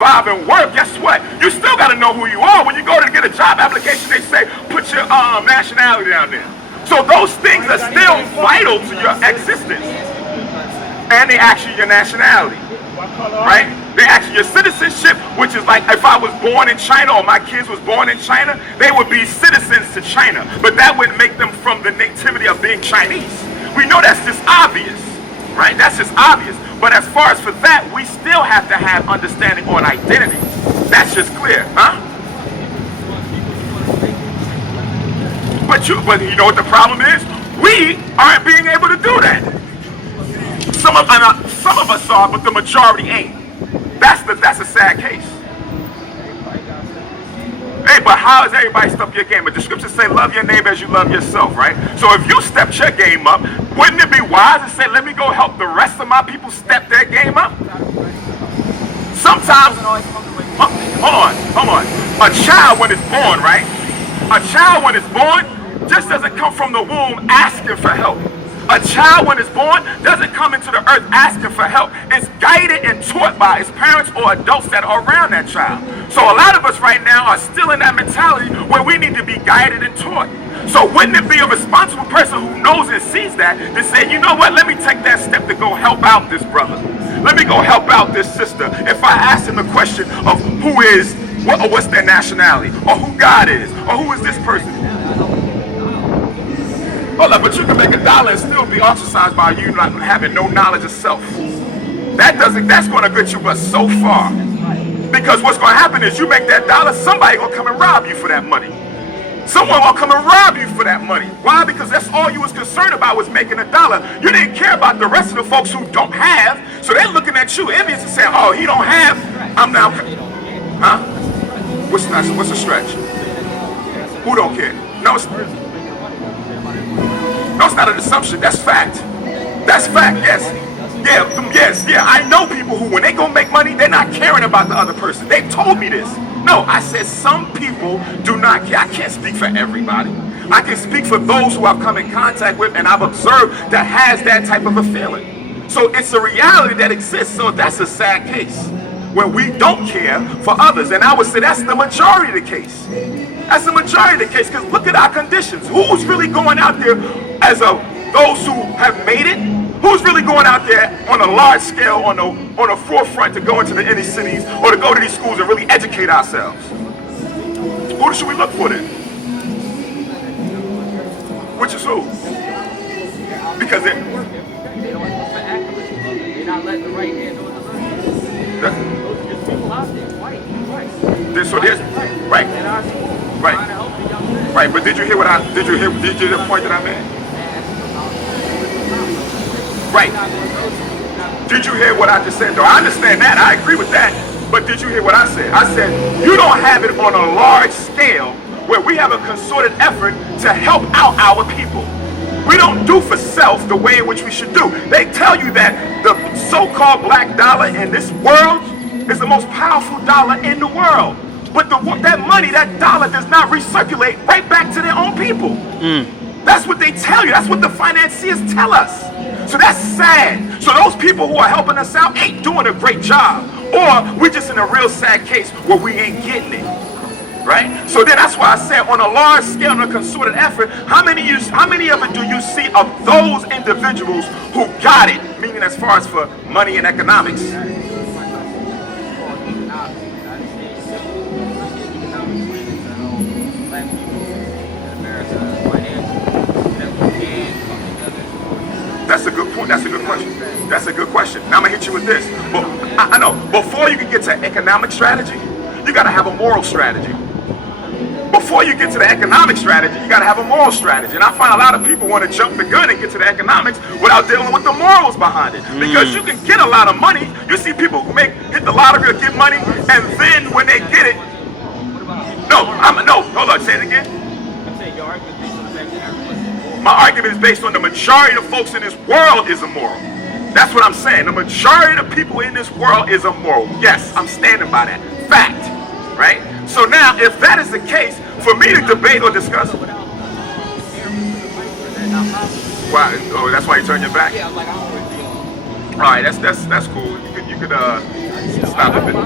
survive and work, guess what? You still got to know who you are. When you go to get a job application, they say, put your nationality down there. So those things are still vital to your existence. And they ask you your nationality, right? They ask you your citizenship, which is like if I was born in China or my kids was born in China, they would be citizens to China. But that wouldn't make them from the nativity of being Chinese. We know that's just obvious, right? That's just obvious. But as far as for that, we still have to have understanding on identity. That's just clear, huh? But you know what the problem is? We aren't being able to do that. Some of us are, but the majority ain't. That's a sad case. Hey, but how has everybody stepped your game? But the scriptures say love your neighbor as you love yourself, right? So if you stepped your game up, wouldn't it be wise to say, let me go help the rest of my people step their game up? Sometimes, hold on. A child when it's born, right? A child when it's born just doesn't come from the womb asking for help. A child when it's born doesn't come into the earth asking for help. It's guided and taught by its parents or adults that are around that child. So a lot of us right now are still in that mentality where we need to be guided and taught. So wouldn't it be a responsible person who knows and sees that to say, you know what, let me take that step to go help out this brother. Let me go help out this sister. If I ask them the question of who is, what's their nationality, or who God is, or who is this person? Hold up, but you can make $1 and still be ostracized by you not having no knowledge of self. That's going to get you but so far. Because what's going to happen is you make that $1, somebody going to come and rob you for that money. Someone will come and rob you for that money. Why? Because that's all you was concerned about was making $1. You didn't care about the rest of the folks who don't have. So they're looking at you envious and saying, oh, he don't have, I'm now, huh? What's a stretch? Who don't care? No, it's not an assumption. That's fact. That's fact, yes. Yeah, I know people who, when they go make money, they're not caring about the other person. They told me this. No, I said some people do not care. I can't speak for everybody. I can speak for those who I've come in contact with and I've observed that has that type of a feeling. So it's a reality that exists. So that's a sad case where we don't care for others. And I would say that's the majority of the case. That's the majority of the case, because look at our conditions. Who's really going out there as those who have made it? Who's really going out there on a large scale, on a forefront to go into the inner cities or to go to these schools and really educate ourselves? Who should we look for then? Which is who? Because they're not letting the right hand know what the left. There's people out there, white. So there's right. Right, but did you hear the point that I made? Right. Did you hear what I just said? Though I understand that, I agree with that. But did you hear what I said? I said, you don't have it on a large scale where we have a concerted effort to help out our people. We don't do for self the way in which we should do. They tell you that the so-called black dollar in this world is the most powerful dollar in the world. But that money, that dollar does not recirculate right back to their own people. That's what they tell you. That's what the financiers tell us. So that's sad. So those people who are helping us out ain't doing a great job. Or we're just in a real sad case where we ain't getting it. Right? So then that's why I said on a large scale, on a concerted effort, how many of it do you see of those individuals who got it? Meaning as far as for money and economics. That's a good point. That's a good question. That's a good question. Now I'm gonna hit you with this. But I know before you can get to economic strategy, you gotta have a moral strategy. Before you get to the economic strategy, you gotta have a moral strategy. And I find a lot of people want to jump the gun and get to the economics without dealing with the morals behind it. Because you can get a lot of money. You see people who hit the lottery or get money, and then when they get it, hold on, say it again. My argument is based on the majority of folks in this world is immoral. That's what I'm saying. The majority of people in this world is immoral. Yes, I'm standing by that. Fact. Right? So now, if that is the case, for me to debate or discuss... Why? Oh, that's why you turn your back? All right, that's cool. You could stop a bit.